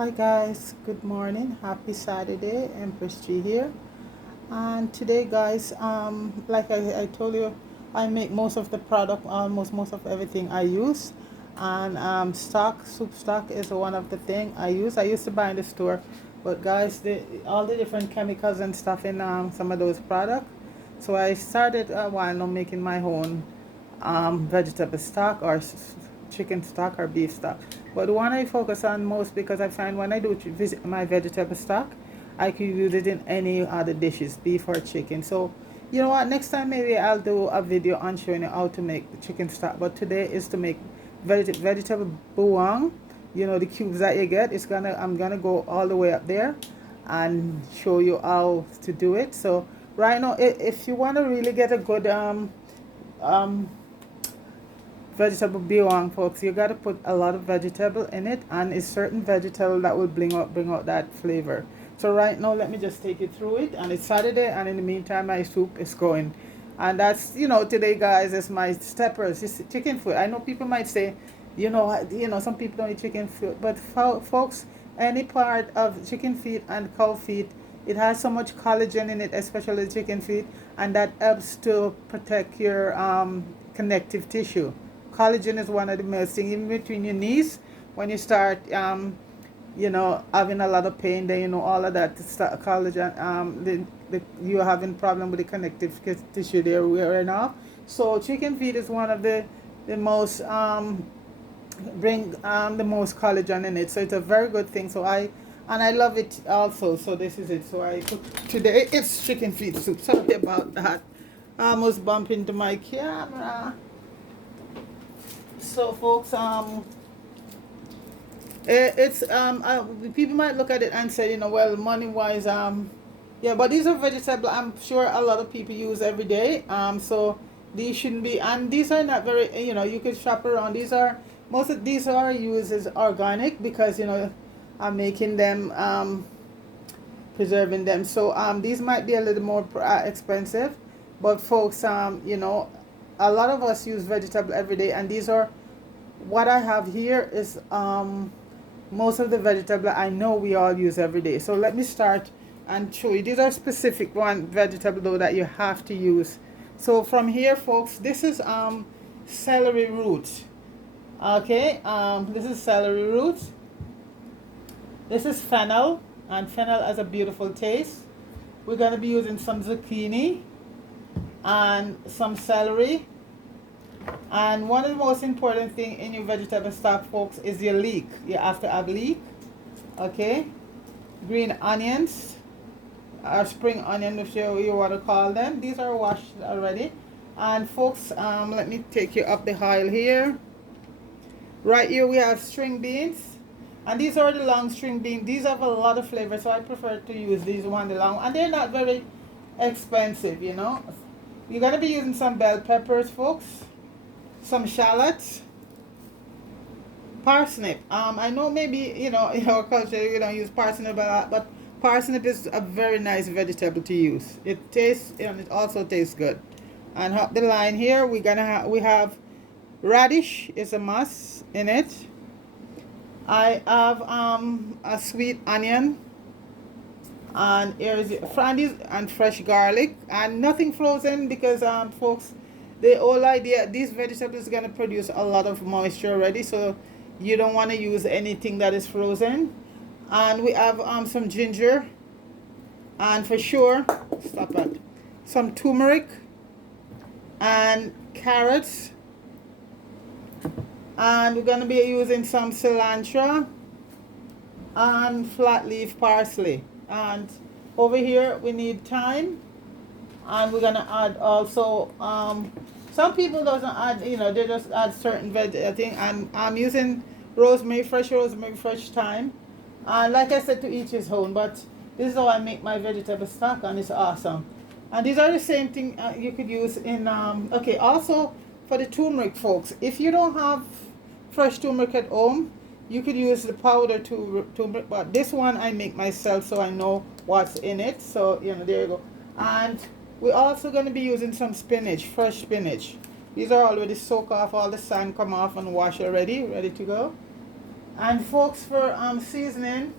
Hi guys, good morning. Happy Saturday. Empress G here. And today guys, like I told you, I make most of the product, almost most of everything I use. And soup stock is one of the thing I use. I used to buy in the store, but guys, all the different chemicals and stuff in some of those products. So I started a while now making my own vegetable stock or chicken stock or beef stock. But the one I focus on most because I find when I do visit my vegetable stock, I can use it in any other dishes, beef or chicken. So you know what? Next time maybe I'll do a video on showing you how to make the chicken stock. But today is to make vegetable bouillon. You know the cubes that you get. I'm gonna go all the way up there and show you how to do it. So right now, if you want to really get a good um vegetable bouillon, folks, you got to put a lot of vegetable in it, and it's certain vegetable that will bring out that flavor. So right now, let me just take you through it. And it's Saturday, and in the meantime, my soup is going. And that's, today, guys, is my steppers. It's chicken foot. I know people might say, some people don't eat chicken foot, but folks, any part of chicken feet and cow feet, it has so much collagen in it, especially chicken feet, and that helps to protect your connective tissue. Collagen is one of the most things, even between your knees, when you start having a lot of pain, then all of that collagen, you're having problem with the connective tissue there wearing off. So chicken feet is one of the most bring the most collagen in it, so it's a very good thing. I love it also. So this is it. So I cook today. It's chicken feet soup. Sorry about that. I almost bumped into my camera. So folks, it's people might look at it and say, well, money wise, yeah, but these are vegetable I'm sure a lot of people use every day. So these shouldn't be, and these are not very, you could shop around. Most of these are used as organic because I'm making them, preserving them. So these might be a little more expensive, but folks, a lot of us use vegetable every day, and these are what I have here is most of the vegetable I know we all use every day. So let me start and show you. These are specific one vegetable though that you have to use. So from here, folks, this is celery root. Okay, this is celery root. This is fennel, and fennel has a beautiful taste. We're going to be using some zucchini and some celery. And one of the most important thing in your vegetable stock, folks, is your leek. You have to have leek. Okay, green onions, or spring onion, if you want to call them. These are washed already. And folks, let me take you up the aisle here. Right here we have string beans, and these are the long string beans. These have a lot of flavor, so I prefer to use these one, the long, and they're not very expensive. You're gonna be using some bell peppers, folks, some shallots, parsnip. I know maybe in our culture you don't use parsnip a lot, but parsnip is a very nice vegetable to use. It tastes, and it also tastes good. And up the line here we have radish is a must in it. I have a sweet onion, and here is and fresh garlic, and nothing frozen because folks, the whole idea, these vegetables are going to produce a lot of moisture already, so you don't want to use anything that is frozen. And we have some ginger, and for sure, stop it, some turmeric, and carrots, and we're going to be using some cilantro and flat leaf parsley. And over here we need thyme, and we're gonna add also some people doesn't add, they just add certain veg thing, and I'm using rosemary, fresh thyme, and like I said, to each his own, but this is how I make my vegetable stock, and it's awesome. And these are the same thing you could use in okay, also for the turmeric, folks, if you don't have fresh turmeric at home, you could use the powder turmeric, but this one I make myself, so I know what's in it. So there you go. And we're also going to be using some spinach, fresh spinach. These are already soaked off, all the sand come off and wash already, ready to go. And folks, for seasoning,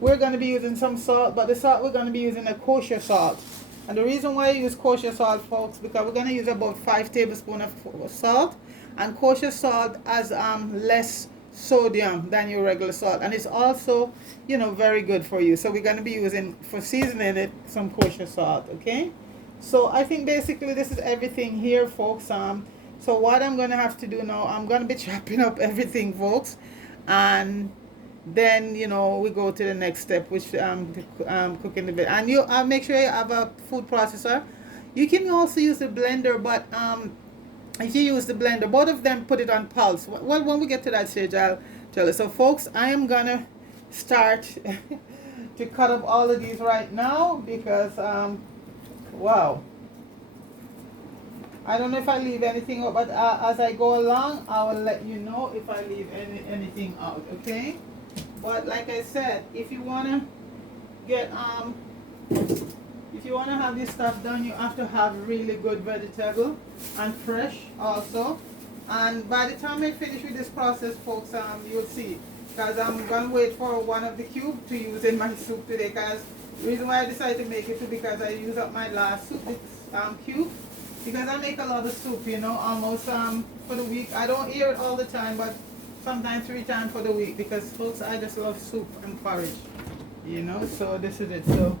we're going to be using some salt, but the salt we're going to be using a kosher salt. And the reason why I use kosher salt, folks, because we're going to use about 5 tablespoons of salt, and kosher salt has less sodium than your regular salt, and it's also, you know, very good for you. So we're going to be using, for seasoning it, some kosher salt. Okay, so I think basically this is everything here, folks. So what I'm going to have to do now, I'm going to be chopping up everything, folks, and then, you know, we go to the next step, which cooking the bit. And you make sure you have a food processor. You can also use the blender, but if you use the blender, both of them, put it on pulse. Well, when we get to that stage, I'll tell you. So folks, I am gonna start to cut up all of these right now, because wow, I don't know if I leave anything out, but as I go along, I will let you know if I leave anything out. Okay, but like I said, if you wanna get if you want to have this stuff done, you have to have really good vegetable and fresh also. And by the time I finish with this process, folks, you'll see, because I'm going to wait for one of the cubes to use in my soup today. Because the reason why I decided to make it too, because I use up my last soup cube, because I make a lot of soup, you know, almost for the week. I don't eat it all the time, but sometimes 3 times for the week, because folks, I just love soup and porridge, you know. So this is it. So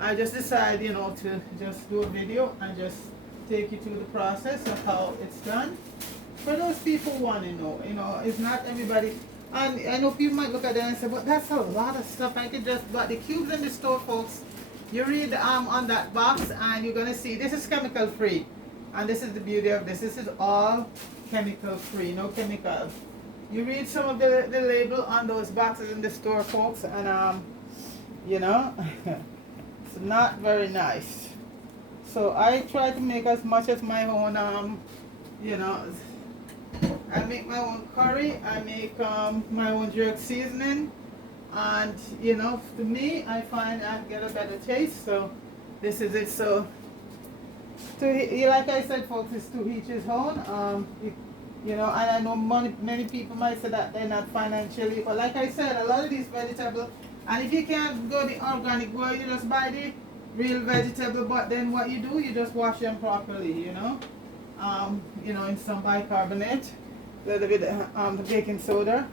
I just decided, you know, to just do a video and just take you through the process of how it's done. For those people who want to know, you know, it's not everybody. And I know people might look at that and say, but that's a lot of stuff. I could just, but the cubes in the store, folks, you read on that box and you're going to see this is chemical free. And this is the beauty of this. This is all chemical free, no chemicals. You read some of the label on those boxes in the store, folks, and you know, it's not very nice. So I try to make as much as my own, you know, I make my own curry, I make my own jerk seasoning, and you know, to me, I find I get a better taste. So this is it. So like I said, folks, it's to each his own. You know, and I know many people might say that they're not financially, but like I said, a lot of these vegetables, and if you can't go the organic way, you just buy the real vegetable. But then what you do, you just wash them properly, you know. You know, in some bicarbonate, a little bit the baking soda,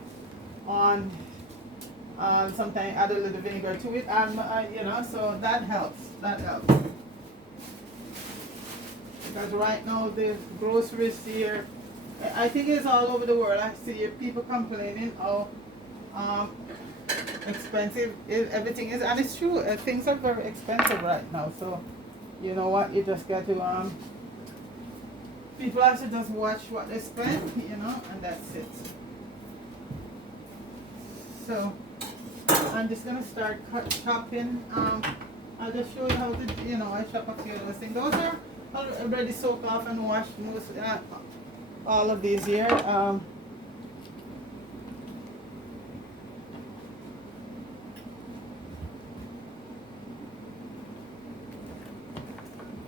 on sometimes add a little vinegar to it, and you know, so that helps. That helps. Because right now the groceries here, I think it's all over the world. I see people complaining how expensive everything is, and it's true. Things are very expensive right now. So you know what, you just got to people have to just watch what they spend, you know, and that's it. So I'm just gonna start chopping. I'll just show you how to, you know, I chop a few of those things. Those are already soaked off and washed, most all of these here.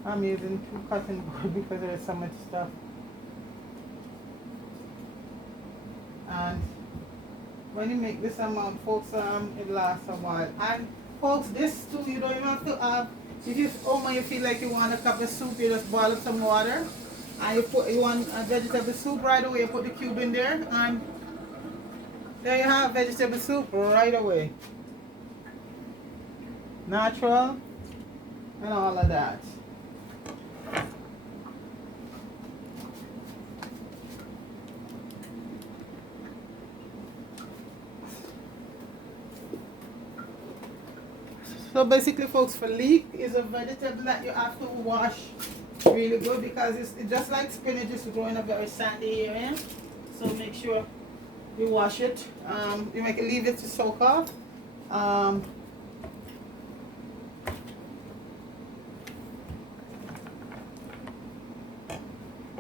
I'm using 2 cutting boards because there's so much stuff. And when you make this amount, folks, it lasts a while. And folks, this too, you don't even have to have, if you you feel like you want a cup of soup, you just boil up some water. And you want a vegetable soup right away, you put the cube in there, and there you have vegetable soup right away. Natural and all of that. So basically, folks, for leek is a vegetable that you have to wash really good, because it's just like spinach, it's growing in a very sandy area. So make sure you wash it. You leave it to soak off.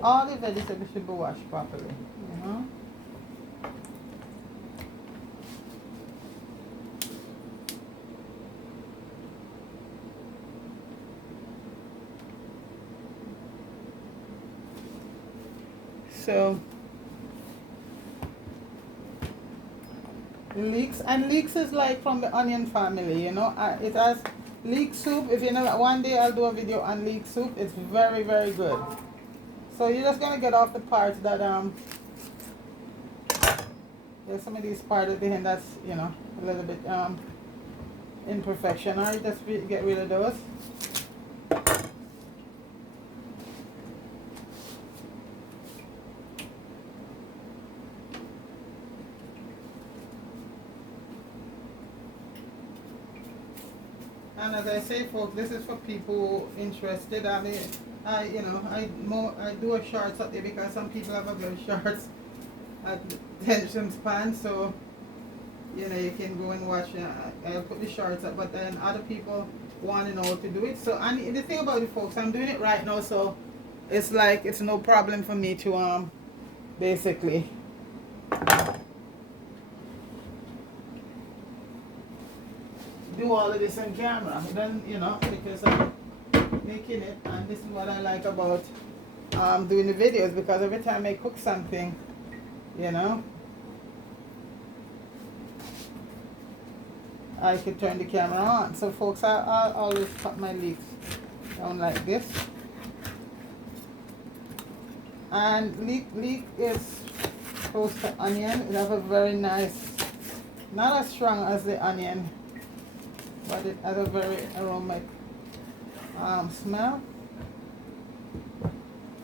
All the vegetables should be washed properly. You know? So Leeks, and leeks is like from the onion family, you know. It has leek soup. If you know, one day I'll do a video on leek soup. It's very, very good. So you're just gonna get off the parts that there's some of these parts at the end that's, you know, a little bit imperfection. Or you just get rid of those. And as I say, folks, this is for people interested. I mean, I do a shorts up there because some people have a very short attention span. So, you know, you can go and watch. I'll put the shorts up, but then other people want to know how to do it. So, and the thing about it, folks, I'm doing it right now, so it's like it's no problem for me to basically do all of this on camera. It doesn't, you know, because I'm making it, and this is what I like about doing the videos, because every time I cook something, you know, I could turn the camera on. So folks, I'll always cut my leeks down like this. And leek is close to onion. It has a very nice, not as strong as the onion, but it has a very aromatic smell.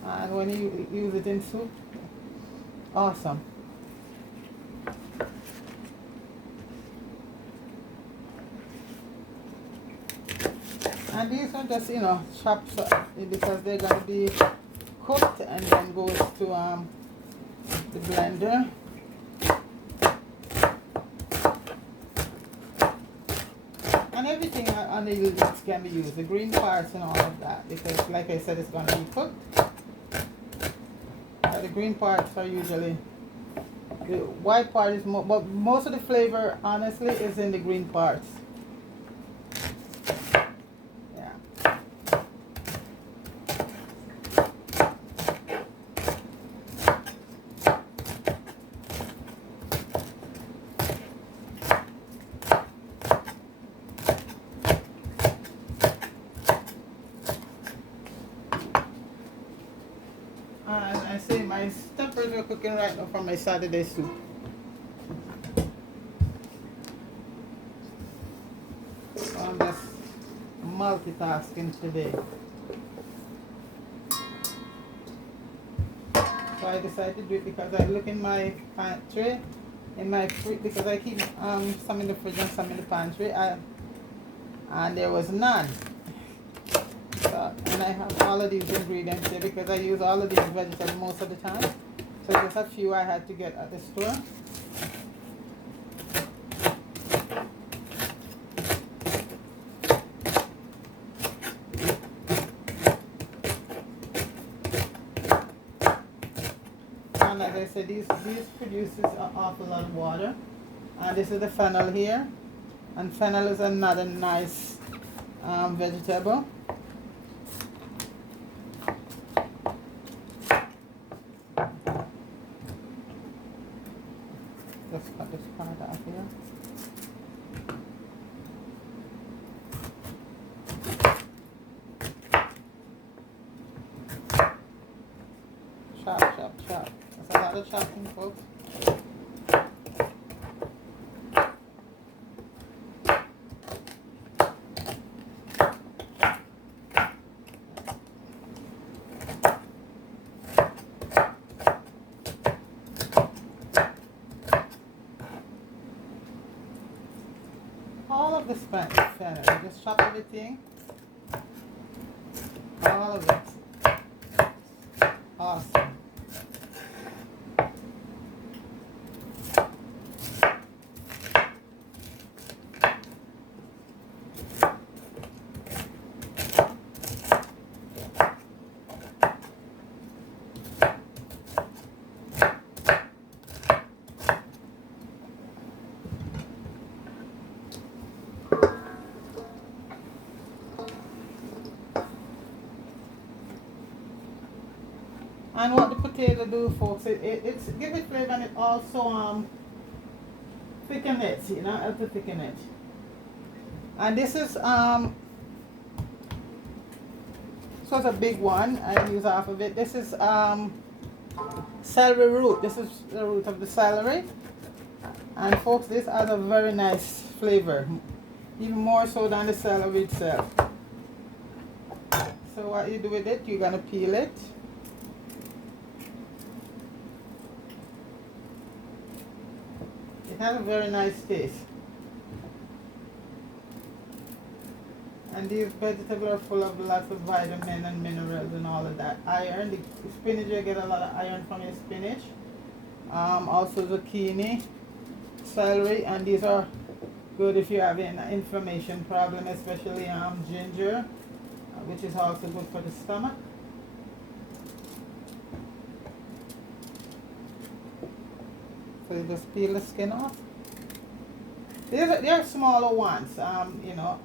And when you use it in soup, awesome. And these are just, you know, chopped because they're going to be cooked and then goes to the blender. And everything on the leeks can be used, the green parts and all of that, because like I said, it's going to be cooked. But the green parts are usually, the white part is more, but most of the flavor, honestly, is in the green parts. And I say my steppers are cooking right now for my Saturday soup. So I'm just multitasking today. So I decided to do it because I look in my pantry, in my fridge, because I keep some in the fridge and some in the pantry, and there was none. So, and I have all of these ingredients here because I use all of these vegetables most of the time. So just a few I had to get at the store. And as I said, these produces an awful lot of water. And this is the fennel here. And fennel is another nice vegetable. Just cut this part out here. Chop, chop, chop. That's a lot of chopping, folks. All of the fennel, just chop everything. All of it. Awesome. And what the potato do, folks, it's give it flavor, and it also thicken it, you know, help to thicken it. And this is so it's a big one. I use half of it. This is celery root. This is the root of the celery. And folks, this has a very nice flavor, even more so than the celery itself. So what you do with it, you're gonna peel it. It has a very nice taste. And these vegetables are full of lots of vitamins and minerals and all of that. Iron, the spinach, you get a lot of iron from your spinach. Also zucchini, celery, and these are good if you have an inflammation problem, especially ginger, which is also good for the stomach. So you just peel the skin off. They're smaller ones, you know.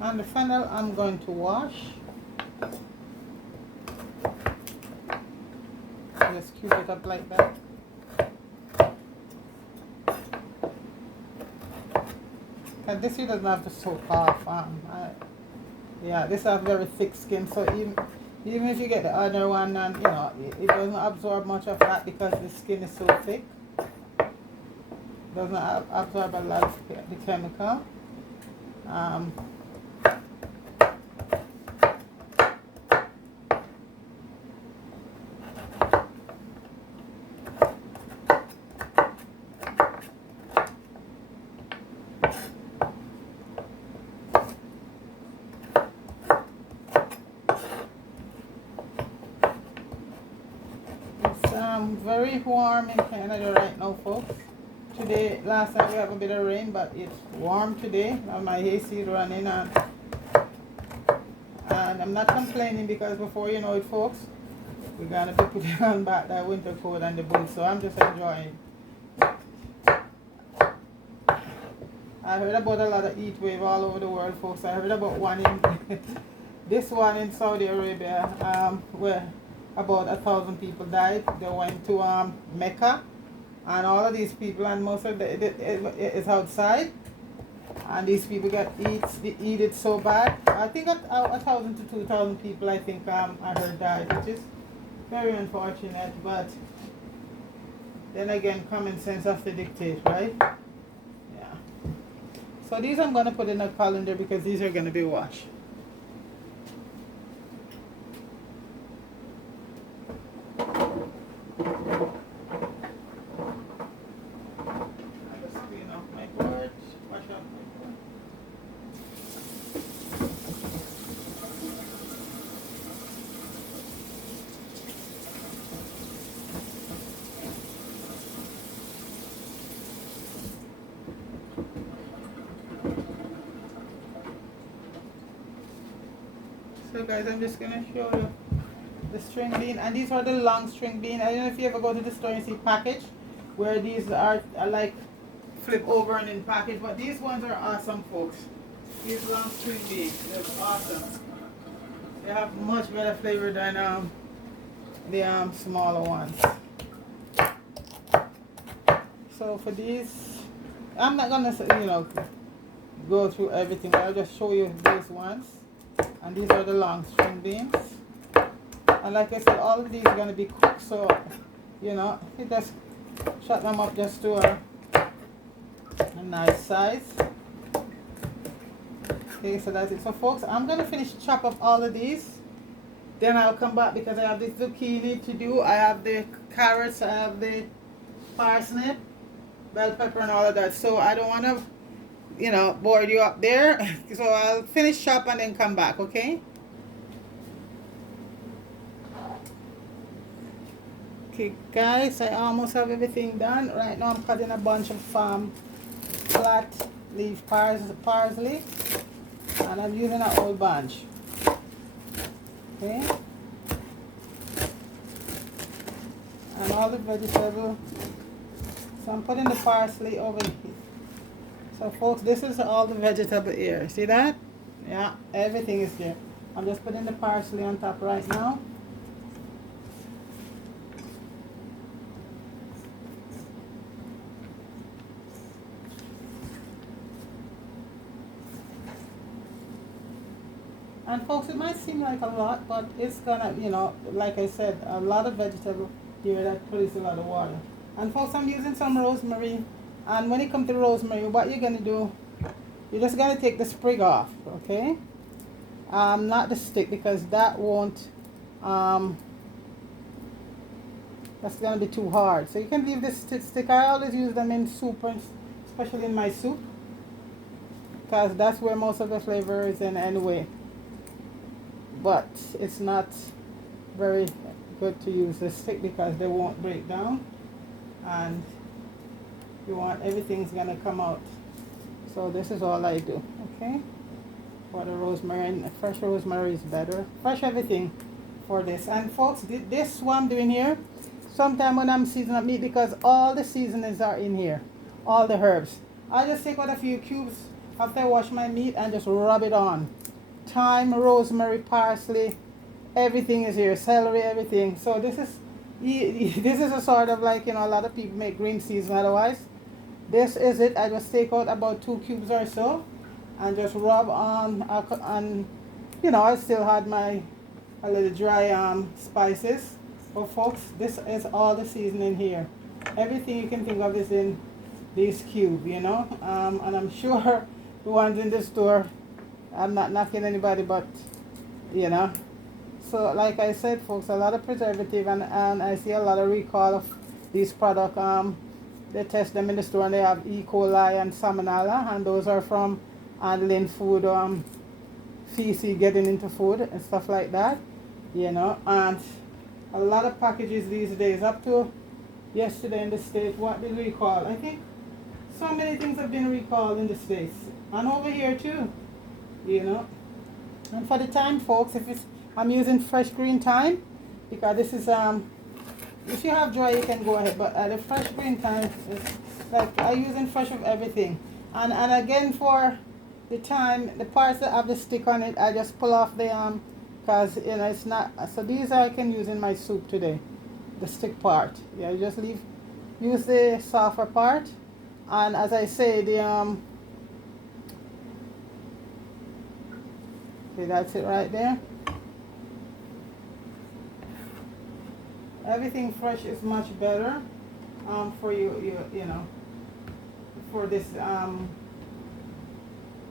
And the fennel I'm going to wash. Just cube it up like that. And this here doesn't have to soak off. Yeah, this has very thick skin, so even if you get the other one, and you know, it doesn't absorb much of that because the skin is so thick. Doesn't absorb a lot of the chemical. Very warm in Canada right now, folks. Today, last night we have a bit of rain, but it's warm today. My AC is running, and I'm not complaining because before you know it, folks, we're gonna be putting on back that winter coat and the boots. So I'm just enjoying. I heard about a lot of heat wave all over the world, folks. I heard about one in this one in Saudi Arabia, where about 1,000 people died. They went to Mecca, and all of these people, and most of it is outside, and these people get eat it so bad. I think 1,000 to 2,000 people, I think I heard died, which is very unfortunate. But then again, common sense has to dictate, right? Yeah. So these I'm gonna put in a colander because these are gonna be washed. So guys, I'm just gonna show you the string bean, and these are the long string bean. I don't know if you ever go to the store and see package where these are like flip over and in package, but these ones are awesome, folks. These long string beans, they're awesome. They have much better flavor than the smaller ones. So for these, I'm not gonna, you know, go through everything. I'll just show you these ones. And these are the long string beans. And like I said, all of these are going to be cooked, so, you know, you just shut them up just to a nice size. Okay, so that's it. So folks, I'm going to finish chop up all of these. Then I'll come back because I have the zucchini to do. I have the carrots, I have the parsnip, bell pepper and all of that. So I don't want to, you know, board you up there. So I'll finish chop and then come back, okay? Okay guys, I almost have everything done. Right now I'm cutting a bunch of flat leaf parsley, and I'm using an old bunch. Okay, and all the vegetable. So I'm putting the parsley over here. So folks, this is all the vegetable here. See that? Yeah, everything is here. I'm just putting the parsley on top right now. And folks, it might seem like a lot, but it's gonna, you know, like I said, a lot of vegetable here that produce a lot of water. And folks, I'm using some rosemary. And when it comes to rosemary, what you're gonna do, you're just gonna take the sprig off, okay? Not the stick, because that won't, that's gonna be too hard. So you can leave this stick. I always use them in soup, especially in my soup, because that's where most of the flavor is in anyway. But it's not very good to use the stick because they won't break down, and you want everything's gonna come out. So this is all I do, okay? For the rosemary, and fresh rosemary is better. Fresh everything for this. And folks, this what I'm doing here, sometime when I'm seasoning up meat, because all the seasonings are in here, all the herbs, I just take out a few cubes after I wash my meat and just rub it on. Thyme, rosemary, parsley, everything is here. Celery, everything. So this is a sort of like, you know, a lot of people make green season otherwise. This is it. I just take out about 2 cubes or so and just rub on, you know, I still had my a little dry spices. But folks, this is all the seasoning here. Everything you can think of is in this cube, you know. And I'm sure the ones in the store, I'm not knocking anybody, but, you know. So like I said, folks, a lot of preservative, and I see a lot of recall of these products. They test them in the store and they have E. coli and salmonella, and those are from handling food, feces getting into food and stuff like that, you know. And a lot of packages these days, up to yesterday in the States, what did we recall? I think so many things have been recalled in the States and over here too, you know. And for the thyme, folks, I'm using fresh green thyme, because this is if you have dry you can go ahead, but the fresh green thyme is like I'm using fresh of everything. And again, for the thyme, the parts that have the stick on it, I just pull off the because, you know, it's not, so these I can use in my soup today, the stick part. Yeah, you just use the softer part. And as I say, the okay, that's it right there. Everything fresh is much better for you know, for this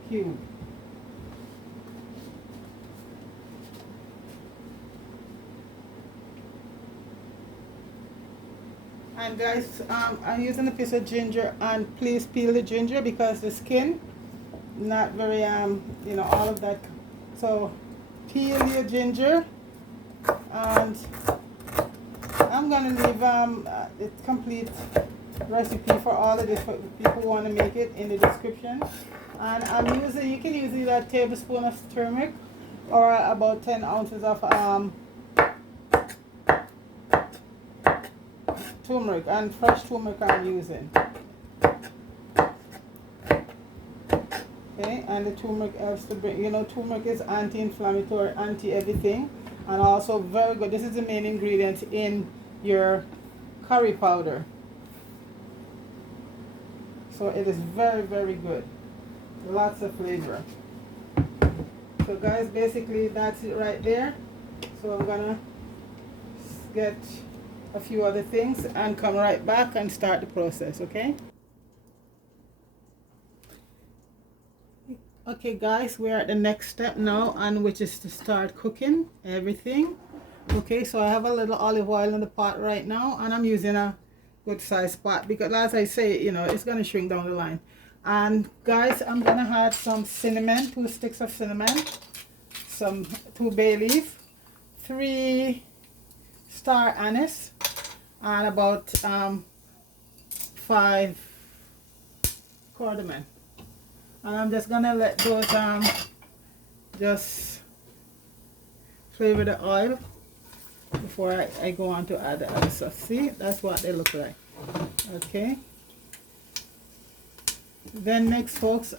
cube. And guys, I'm using a piece of ginger, and please peel the ginger because the skin not very you know, all of that. So peel your ginger, and I'm gonna leave the complete recipe for all of this for people who want to make it in the description. And I'm using, you can use either a tablespoon of turmeric or about 10 ounces of turmeric, and fresh turmeric I'm using. Okay, and the turmeric helps to bring, you know, turmeric is anti-inflammatory, anti-everything, and also very good. This is the main ingredient in your curry powder. So it is very, very good. Lots of flavor. So guys, basically that's it right there. So I'm gonna get a few other things and come right back and start the process, okay? Okay guys, we're at the next step now, and which is to start cooking everything. Okay, so I have a little olive oil in the pot right now, and I'm using a good size pot because, as I say, you know, it's gonna shrink down the line. And guys, I'm gonna add some cinnamon, 2 sticks of cinnamon, some 2 bay leaf, 3 star anise, and about 5 cardamom. And I'm just gonna let those just flavor the oil before I go on to add the other stuff. See, that's what they look like. Okay. Then next, folks,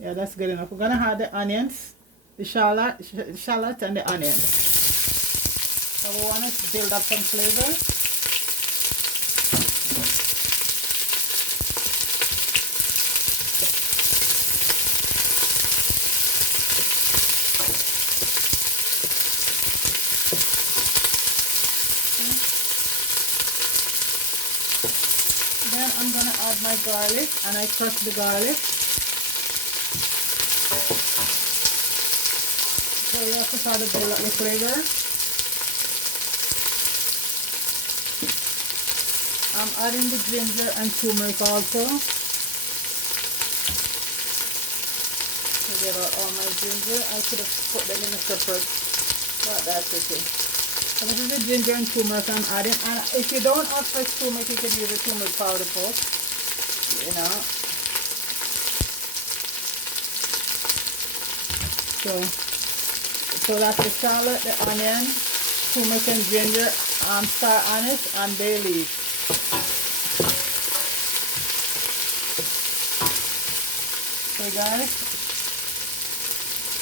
yeah, that's good enough. We're gonna add the onions, the shallot and the onions. So we want to build up some flavor. Then I'm gonna add my garlic, and I crush the garlic. So you have to start to build up the flavor. I'm adding the ginger and turmeric also. To get out all my ginger. I could have put them in a separate, but that's okay. So this is the ginger and turmeric I'm adding. And if you don't have fresh turmeric, you can use the turmeric powder, folks. You know. So that's the shallot, the onion, turmeric and ginger, star anise, and bay leaf. So guys,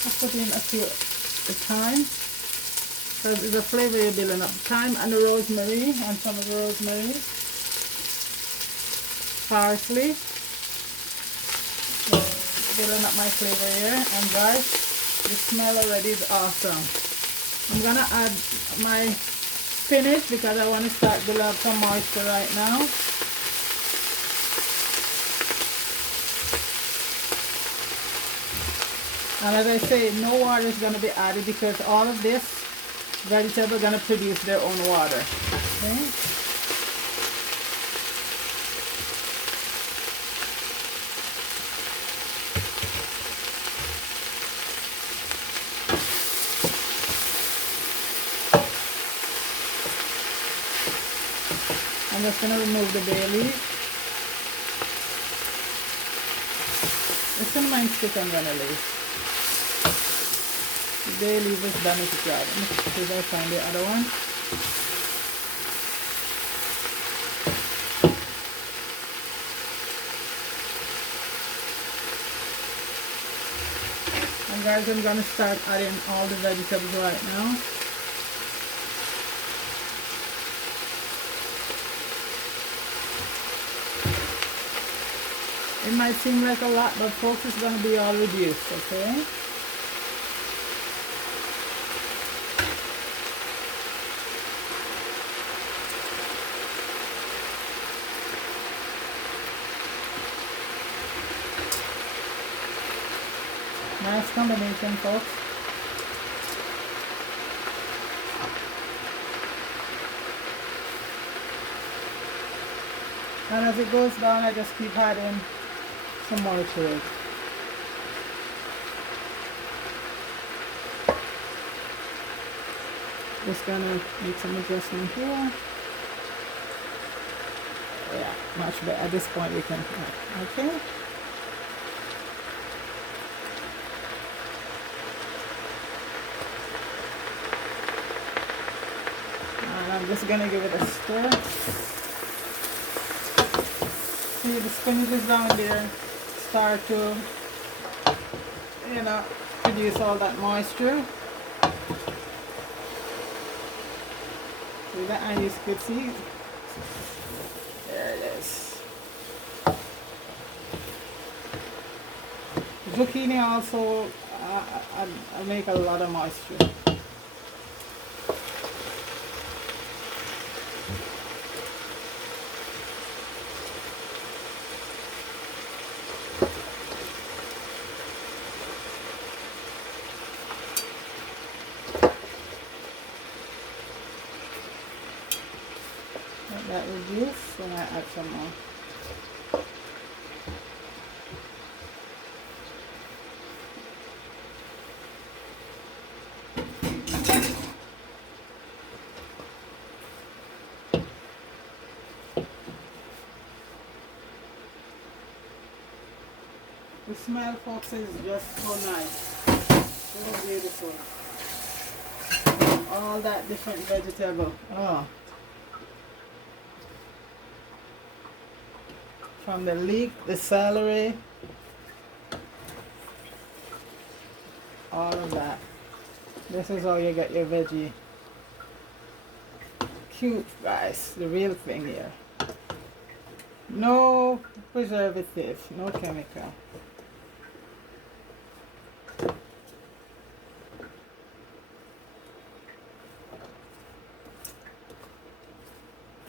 I'll put in a few the thyme, because it's a flavor you're building up. Thyme and the rosemary, and some of the rosemary. Parsley. Building up my flavor here, and guys, the smell already is awesome. I'm gonna add my spinach because I want to start building up some moisture right now. And as I say, no water is going to be added because all of this vegetable are going to produce their own water. Okay. I'm just going to remove the bay leaf. The cinnamon stick I'm going to leave. The bay leaf is done with the job. Let me see if I find the other one. And guys, I'm going to start adding all the vegetables right now. It might seem like a lot, but folks, it's going to be all reduced, okay? Nice combination, folks. And as it goes down, I just keep adding some more to it. Just gonna make some adjustment here. Yeah, much better. At this point we can, okay. And I'm just gonna give it a stir. See, the spinach is down there. Start to, you know, produce all that moisture. See that? And you could see, there it is. Zucchini also I make a lot of moisture. That reduce, and I add some more. The smell, folks, is just so nice. So beautiful. All that different vegetable. Oh. From the leek, the celery, all of that. This is how you get your veggie cube, guys. The real thing here. No preservative, no chemical.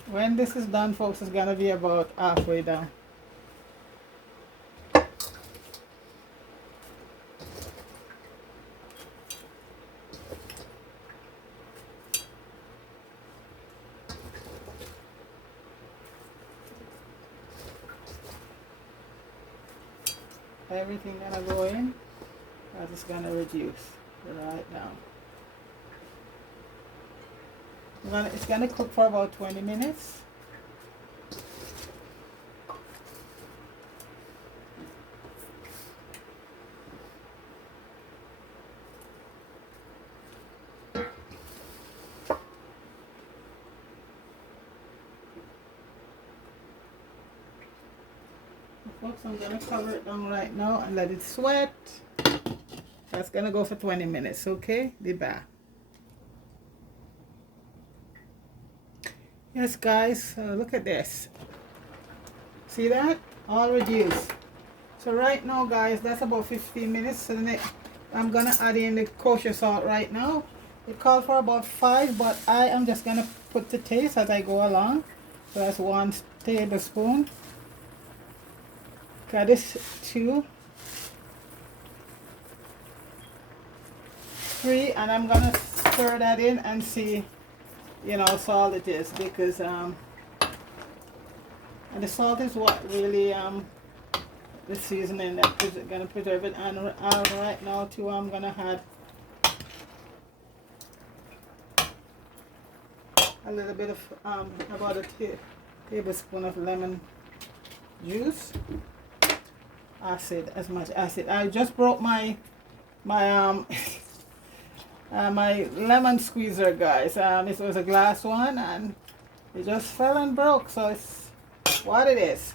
When this is done, folks, it's gonna be about halfway done. Everything gonna go in. I'm just gonna reduce right now. It's gonna cook for about 20 minutes. Folks, I'm gonna cover it down right now and let it sweat. That's gonna go for 20 minutes, okay? Be back. Yes, guys, look at this. See that? All reduced. So right now, guys, that's about 15 minutes. So the next, I'm gonna add in the kosher salt right now. It called for about 5, but I am just gonna put the taste as I go along. So that's 1 tablespoon. Got this 2, 3, and I'm gonna stir that in and see, you know, how salt it is, because and the salt is what really the seasoning that is gonna preserve it. And right now too, I'm gonna add a little bit of about a tablespoon of lemon juice. Acid, as much acid. I just broke my my lemon squeezer, guys. It was a glass one and it just fell and broke, so it's what it is.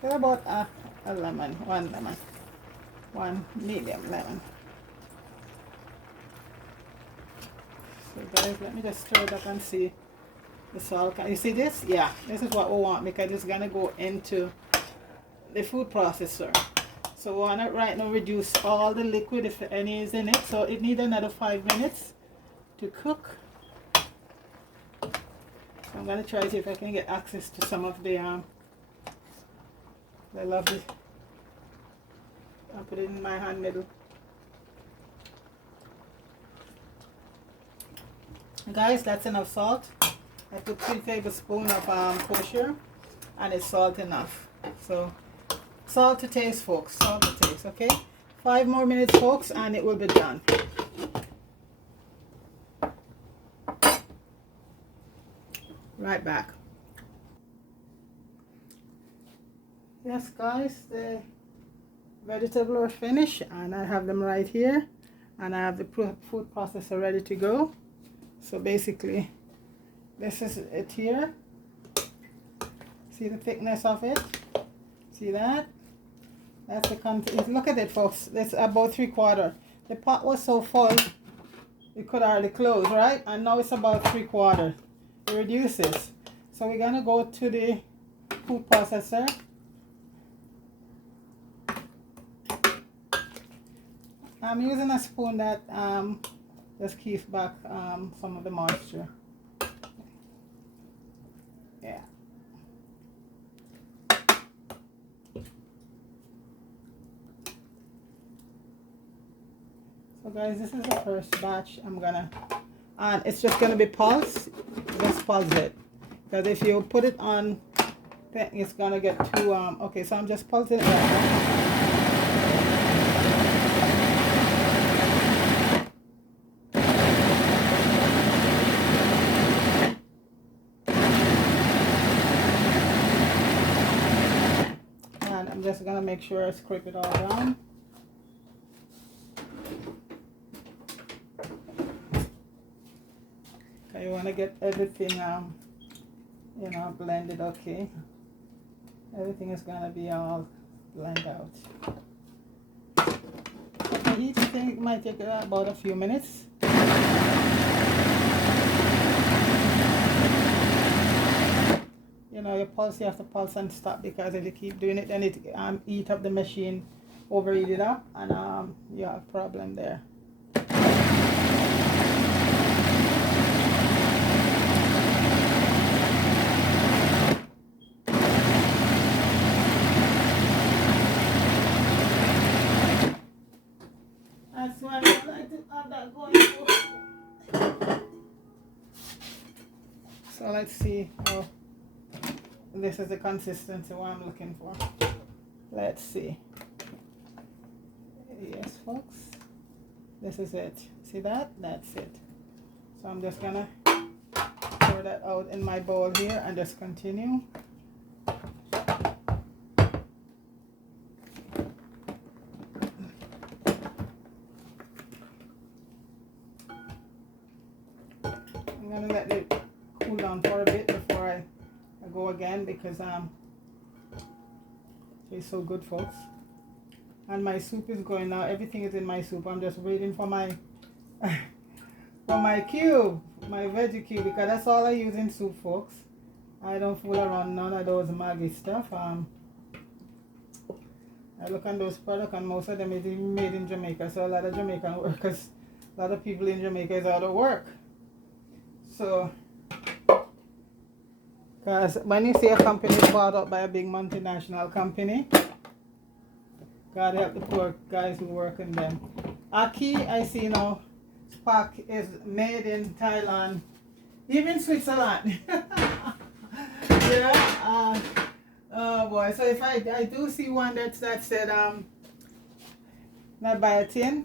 Get about a lemon, one medium lemon. So guys, let me just stir it up and see the salt. You see this? Yeah, this is what we want, because it's gonna go into the food processor. So we want to right now reduce all the liquid, if any is in it. So it needs another 5 minutes to cook. So I'm going to try to see if I can get access to some of the lovely. I'll put it in my hand middle. Guys, that's enough salt. I put 3 tablespoons of kosher, and it's salt enough. So salt to taste, folks. Salt to taste, okay? 5 more minutes, folks, and it will be done. Right back. Yes, guys, the vegetables are finished, and I have them right here, and I have the food processor ready to go. So basically, this is it here. See the thickness of it? See that? That's the content. Look at it, folks. It's about 3/4. The pot was so full, it could hardly close, right? And now it's about 3/4. It reduces. So we're gonna go to the food processor. I'm using a spoon that just keeps back some of the moisture. Yeah. So guys, this is the first batch I'm gonna, and it's just gonna be pulse. Just pulse it, because if you put it on, then it's gonna get too okay. So I'm just pulsing it right now. I'm just gonna make sure I scrape it all down. Okay, you wanna get everything you know, blended okay. Everything is gonna be all blended out. Okay, each thing might take about a few minutes. You know, you have to pulse and stop, because if you keep doing it, then it eat up the machine, overheat it up, and you have a problem there. That's why I like to have that going. So let's see how this is the consistency what I'm looking for. Let's see. Yes, folks. This is it. See that? That's it. So I'm just gonna pour that out in my bowl here and just continue. I'm gonna let it cool down for a bit before I go again, because it's so good, folks. And my soup is going now. Everything is in my soup. I'm just waiting for my for my cube, my veggie cube, because that's all I use in soup, folks. I don't fool around none of those Maggi stuff. I look on those products, and most of them is even made in Jamaica. So a lot of Jamaican workers, a lot of people in Jamaica is out of work. So, because when you see a company bought up by a big multinational company, God help the poor guys who work in them. Aki, I see now, Spock is made in Thailand, even Switzerland. Yeah. Oh boy. So if I do see one that said not buy a tin,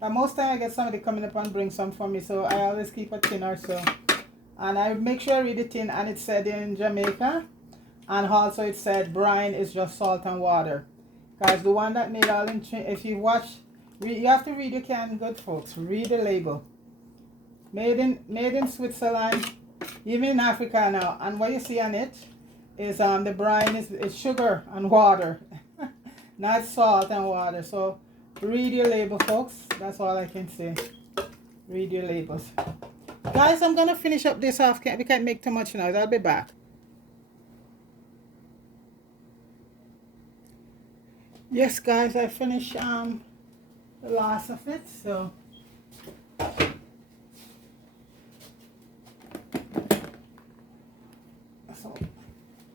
but most time I get somebody coming up and bring some for me, so I always keep a tin or so. And I make sure I read the tin, and it said in Jamaica, and also it said brine is just salt and water. Guys, the one that made all in, if you watch, you have to read your can good, folks. Read the label. Made in Switzerland, even in Africa now. And what you see on it is the brine is sugar and water, not salt and water. So read your label, folks. That's all I can say. Read your labels. Guys, I'm gonna finish up this off. We can't make too much noise. I'll be back. Yes, guys, I finished the last of it. So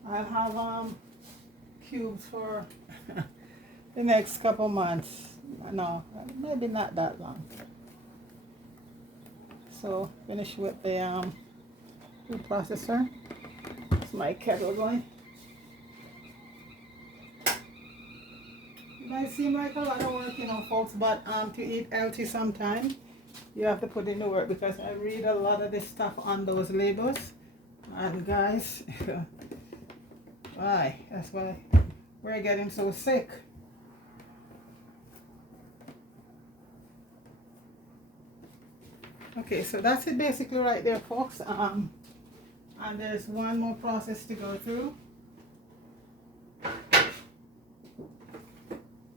I'll have cubes for the next couple months. No, maybe not that long. So finish with the food processor. It's my kettle going. It might seem like a lot of work, you know, folks, but to eat healthy sometimes you have to put in the work, because I read a lot of this stuff on those labels, and guys, why? That's why we're getting so sick. Okay, so that's it basically right there, folks. And there's one more process to go through.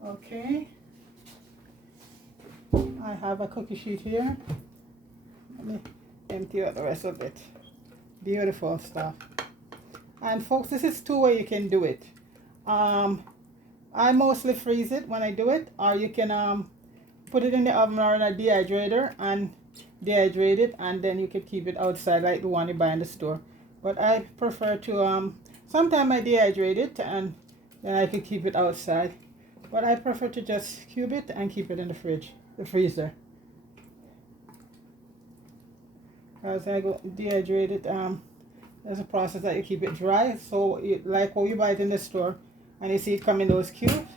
Okay. I have a cookie sheet here. Let me empty out the rest of it. Beautiful stuff. And folks, this is two ways you can do it. I mostly freeze it when I do it, or you can put it in the oven or in a dehydrator and dehydrate it, and then you can keep it outside like the one you buy in the store. But I prefer to sometimes I dehydrate it and then I could keep it outside, but I prefer to just cube it and keep it in the fridge, the freezer. As I go dehydrate it, there's a process that you keep it dry, so like how you buy it in the store and you see it come in those cubes,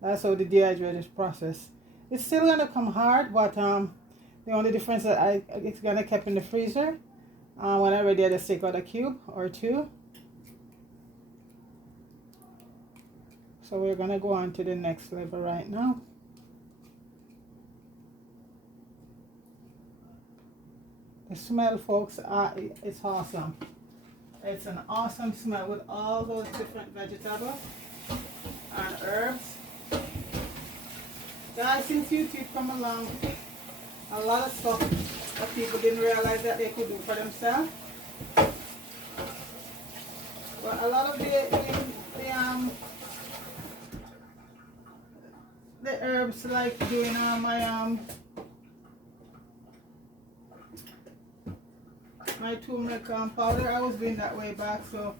that's how the dehydrated process. It's still gonna come hard, but the only difference is that it's gonna keep in the freezer. When I'm ready, I just take out a cube or two. So we're gonna go on to the next level right now. The smell, folks, it's awesome. It's an awesome smell with all those different vegetables and herbs. Guys, since YouTube come along, a lot of stuff that people didn't realize that they could do for themselves. But a lot of the herbs, like doing my turmeric powder, I was doing that way back, so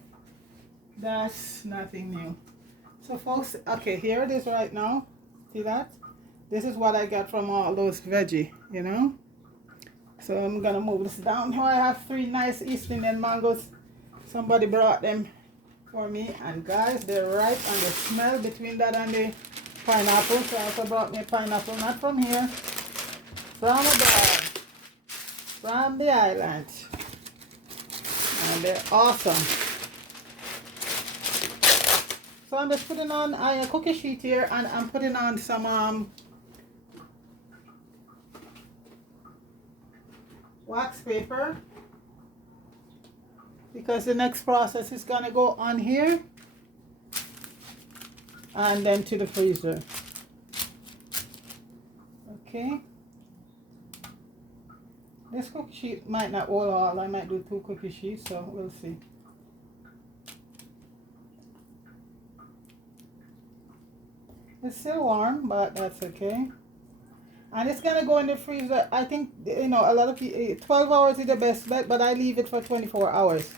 that's nothing new. So folks, okay, here it is right now. See that? This is what I got from all those veggie, you know. So I'm gonna move this down. Here I have 3 nice East Indian mangoes. Somebody brought them for me, and guys, they're ripe, and the smell between that and the pineapple. So I also brought me a pineapple, not from here, from abroad, from the island, and they're awesome. So I'm just putting on a cookie sheet here, and I'm putting on some wax paper, because the next process is gonna go on here and then to the freezer. Okay, this cookie sheet might not hold all. I might do 2 cookie sheets, so we'll see. It's still warm, but that's okay. And it's gonna go in the freezer. I think, you know, a lot of people, 12 hours is the best bet, but I leave it for 24 hours.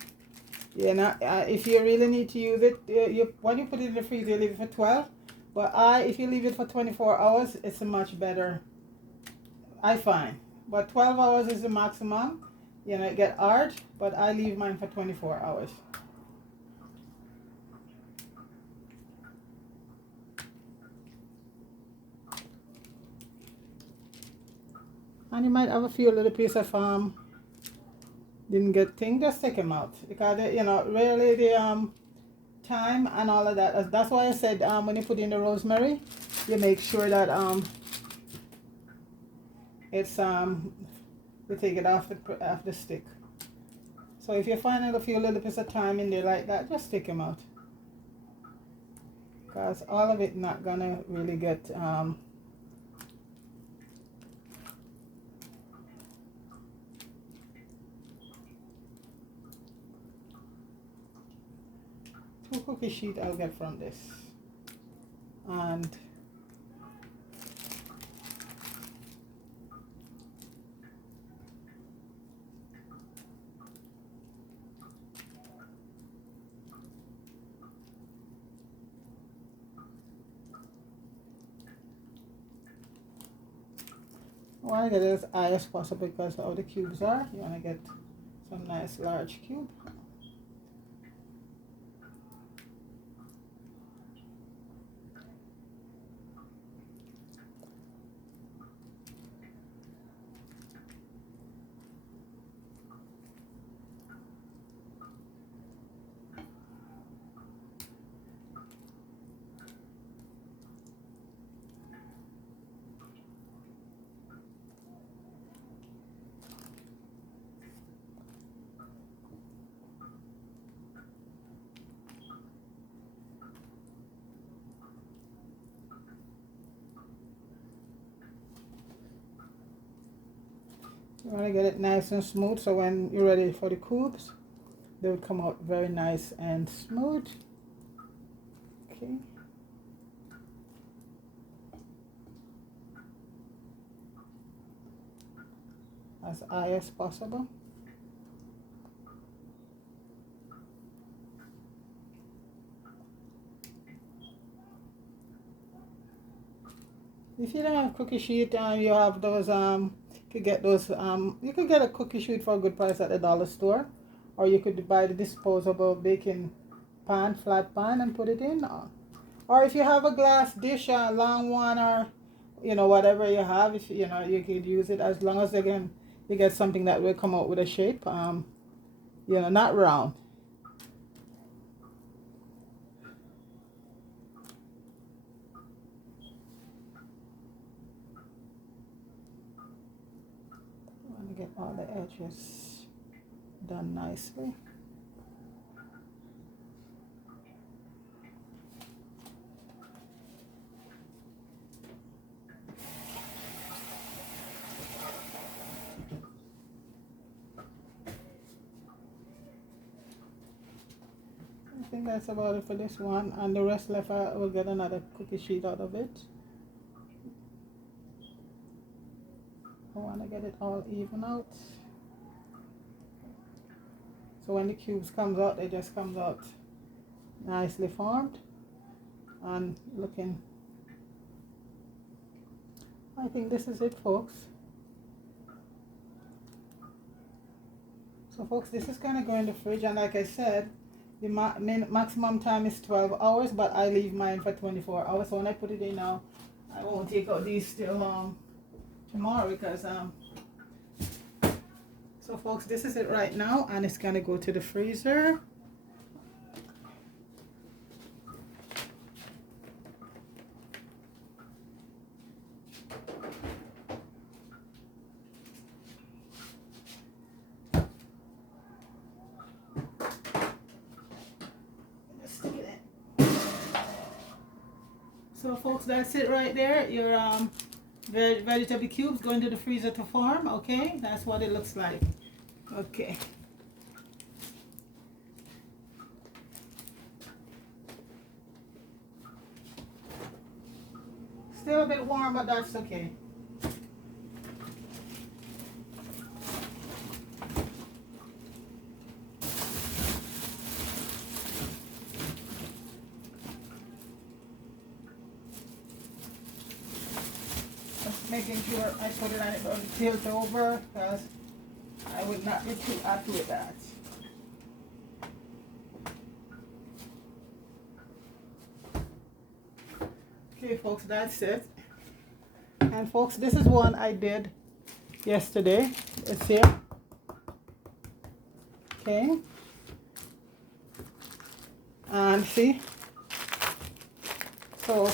You know, if you really need to use it, when you put it in the freezer, you leave it for 12. But if you leave it for 24 hours, it's a much better, I find. But 12 hours is the maximum. You know, it get hard, but I leave mine for 24 hours. And you might have a few little piece of didn't get thing, just take them out, because you know, really the thyme and all of that. That's why I said when you put in the rosemary, you make sure that it's you take it off the stick. So if you find a few little pieces of thyme in there like that, just take them out, because all of it not gonna really get 2 cookie sheet I'll get from this. And I want to get it as high as possible because how the cubes are. You want to get some nice large cube. You want to get it nice and smooth, so when you're ready for the cubes, they will come out very nice and smooth. Okay. As high as possible. If you don't have cookie sheet and you have those you could get those you could get a cookie sheet for a good price at the dollar store, or you could buy the disposable baking pan, flat pan, and put it in. Or if you have a glass dish, a long one, or you know, whatever you have, if you know, you could use it, as long as again you get something that will come out with a shape, you know, not round. all the edges done nicely. I think that's about it for this one, and the rest left I will get another cookie sheet out of it. I want to get it all even out. So when the cubes comes out, they just comes out nicely formed and looking. I think this is it, folks. So folks, this is gonna go in the fridge, and like I said, the maximum time is 12 hours, but I leave mine for 24 hours. So when I put it in now, I won't take out these till tomorrow, because so folks, this is it right now, and it's gonna go to the freezer. So folks, that's it right there. Your vegetable cubes go into the freezer to form. Okay, that's what it looks like. Okay. Still a bit warm, but that's okay. Making sure I put it on it on tilt over, because I would not be too happy with that. Okay folks, that's it. And folks, this is one I did yesterday. It's here. Okay. And see? So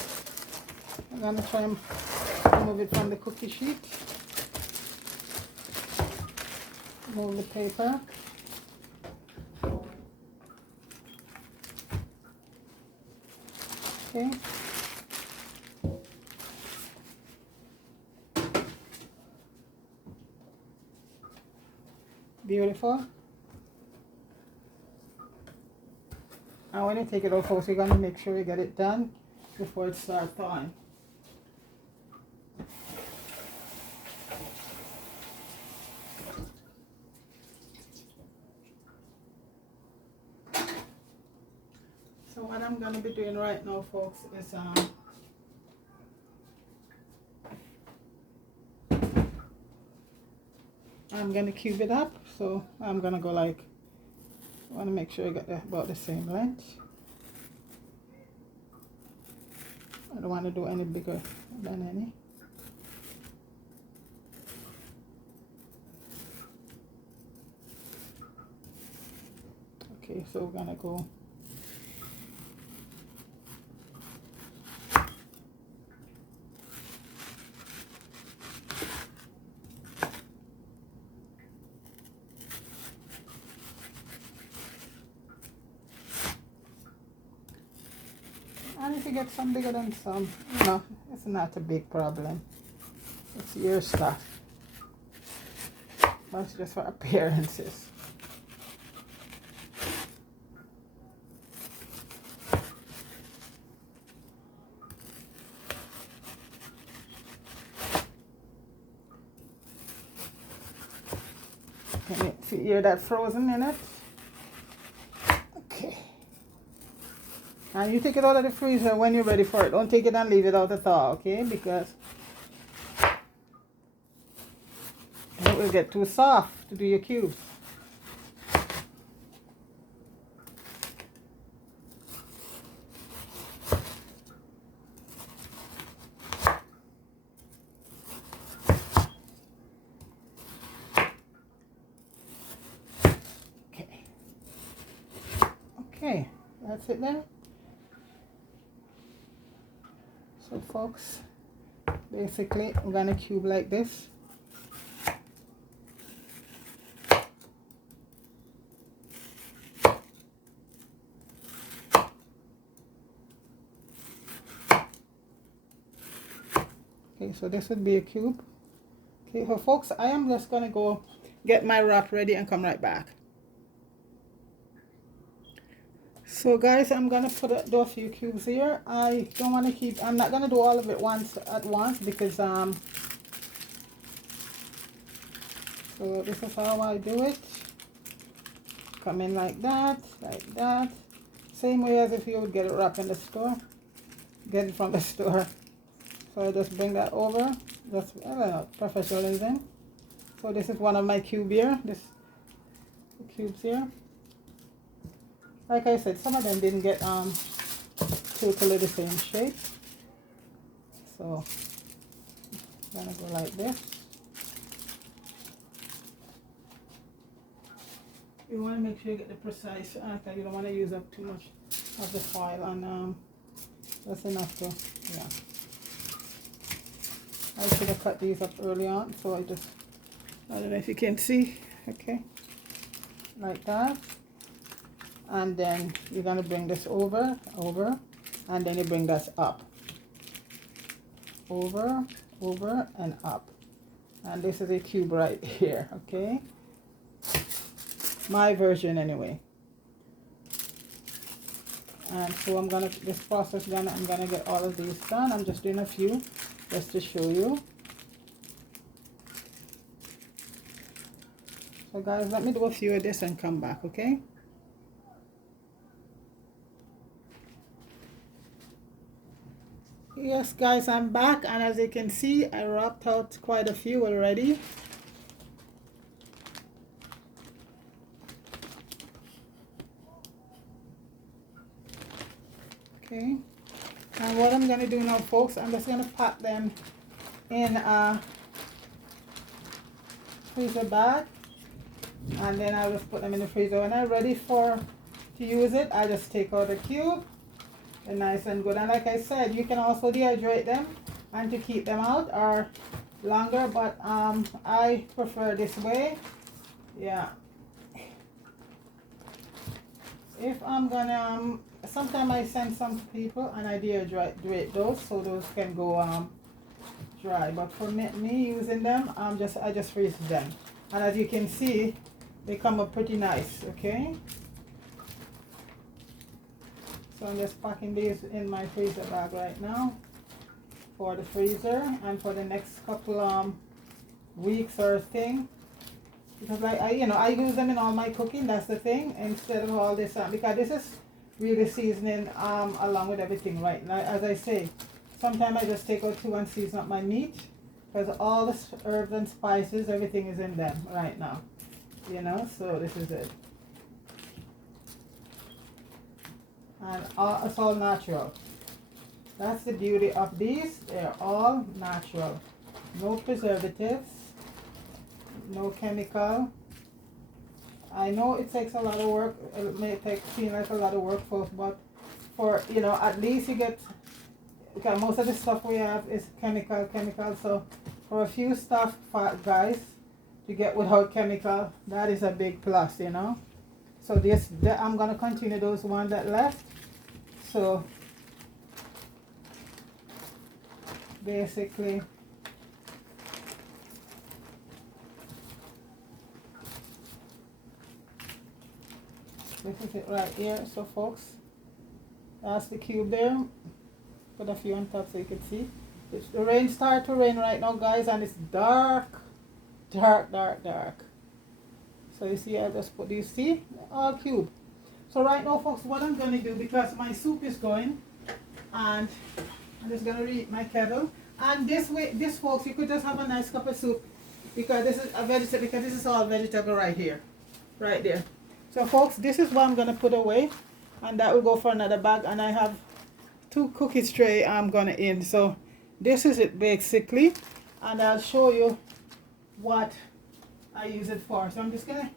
I'm gonna try and remove it from the cookie sheet. Remove the paper. Okay. Beautiful. And when you take it off, folks, you're gonna make sure you get it done before it starts thawing. So what I'm gonna be doing right now, folks, is I'm gonna cube it up. So I'm gonna go like, I wanna make sure I get about the same length. I don't want to do any bigger than any. Okay, so we're gonna go and if you get some bigger than some, you know, it's not a big problem. It's your stuff. But it's just for appearances. Can you hear that frozen in it? Okay. And you take it out of the freezer when you're ready for it. Don't take it and leave it out to thaw, okay? Because it will get too soft to do your cubes. Okay. Okay, that's it there. So folks, basically I'm gonna cube like this. Okay, so this would be a cube. Okay, so folks, I am just gonna go get my wrap ready and come right back. So guys, I'm gonna do a few cubes here. I don't want to keep, I'm not gonna do all of it at once because so this is how I do it. Come in like that, same way as if you would get it wrapped in the store, get it from the store. So I just bring that over, just professionalism. So this is one of my cubes here, cubes here. Like I said, some of them didn't get totally the same shape. So I'm gonna go like this. You want to make sure you get the precise, you don't want to use up too much of the foil, and that's enough to, yeah. I should have cut these up early on, so I don't know if you can see, okay, like that. And then you're going to bring this over, and then you bring this up, over, and up. And this is a cube right here, okay? My version anyway. And so I'm gonna, this process done, I'm gonna get all of these done. I'm just doing a few just to show you. So guys, let me do a few of this and come back, okay? Yes guys, I'm back, and as you can see, I wrapped out quite a few already. Okay, and what I'm gonna do now, folks, I'm just gonna pack them in a freezer bag, and then I'll just put them in the freezer. When I'm ready to use it, I just take out the cube. They're nice and good, and like I said, you can also dehydrate them and to keep them out or longer, but I prefer this way. Yeah, if I'm gonna sometimes I send some people and I dehydrate those so those can go dry, but for me using them, I just freeze them, and as you can see, they come up pretty nice. Okay, so I'm just packing these in my freezer bag right now for the freezer and for the next couple weeks or thing, because I use them in all my cooking. That's the thing, instead of all this because this is really seasoning along with everything right now. As I say, sometimes I just take out two and season up my meat, because all the herbs and spices, everything is in them right now, so this is it. And it's all natural. That's the beauty of these. They're all natural. No preservatives, no chemical. I know it takes a lot of work. It may seem like a lot of work, folks, but for, at least you get, because most of the stuff we have is chemical. So for a few stuff, guys, to get without chemical, that is a big plus, So I'm going to continue those ones that left. So basically, this is it right here. So folks, that's the cube there. Put a few on top so you can see. The rain started to rain right now, guys, and it's dark. So you see, I just put these, see, all cube. So right now, folks, what I'm gonna do, because my soup is going, and I'm just gonna reheat my kettle. And this folks, you could just have a nice cup of soup, because this is a vegetable, because this is all vegetable right here, right there. So folks, this is what I'm gonna put away, and that will go for another bag. And I have 2 cookies tray I'm gonna in. So this is it basically, and I'll show you what I use it for. So I'm just gonna,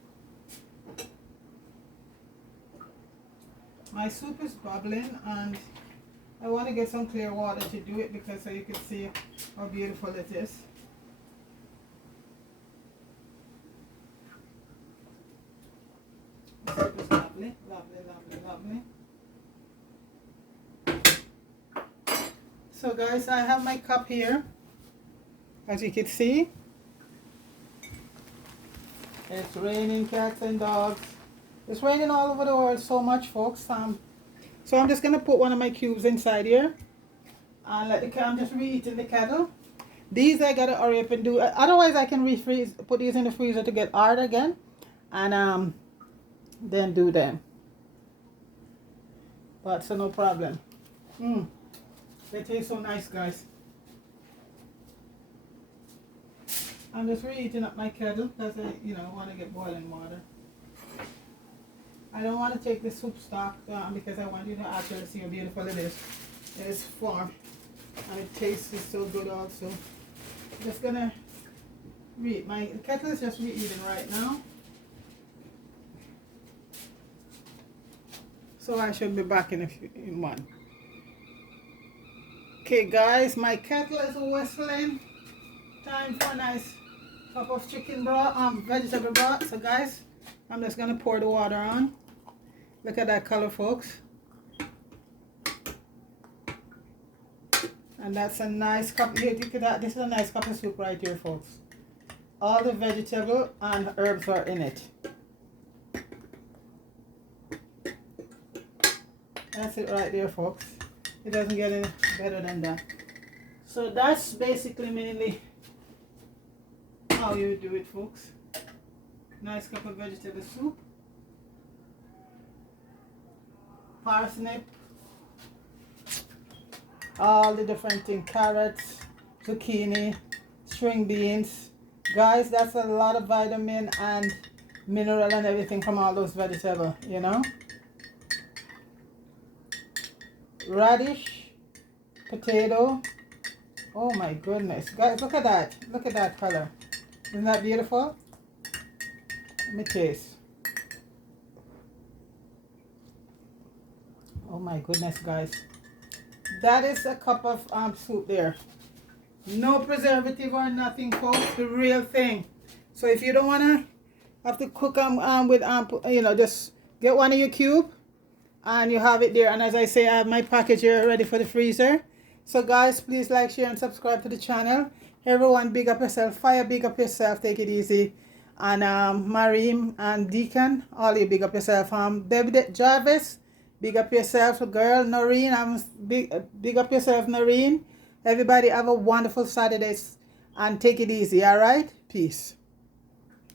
my soup is bubbling, and I want to get some clear water to do it, because so you can see how beautiful it is. The soup is lovely. So guys, I have my cup here, As you can see, it's raining cats and dogs. It's raining all over the world so much, folks. So I'm just gonna put one of my cubes inside here and I'm just reheating the kettle. These I gotta hurry up and do. Otherwise, I can refreeze, put these in the freezer to get hard again, and then do them. But so no problem. They taste so nice, guys. I'm just reheating up my kettle because I want to get boiling water. I don't want to take the soup stock because I want you to actually see how beautiful it is. It is formed and it tastes so good also. I'm just gonna reheat. My kettle is just reheating right now. So I should be back in one. Okay guys, my kettle is whistling. Time for a nice cup of chicken broth, vegetable broth. So guys, I'm just gonna pour the water on. Look at that color, folks. And that's a nice cup. This is a nice cup of soup right here, folks. All the vegetable and herbs are in it. That's it right there, folks. It doesn't get any better than that. So that's basically mainly how you do it, folks. Nice cup of vegetable soup. Parsnip. All the different things. Carrots, zucchini, string beans. Guys, that's a lot of vitamin and mineral and everything from all those vegetables, you know. Raddish, potato. Oh my goodness, guys, look at that. Look at that color. Isn't that beautiful? Let me taste. Oh my goodness, guys. That is a cup of soup there. No preservative or nothing, folks. The real thing. So if you don't wanna have to cook with just get one of your cube and you have it there. And as I say, I have my package here ready for the freezer. So guys, please like, share, and subscribe to the channel. Everyone, big up yourself. Fire, big up yourself. Take it easy. And Mariam and Deacon, all you big up yourself. Debbie Jarvis, big up yourself, girl. Noreen, big up yourself, Noreen. Everybody have a wonderful Saturday and take it easy. All right, peace.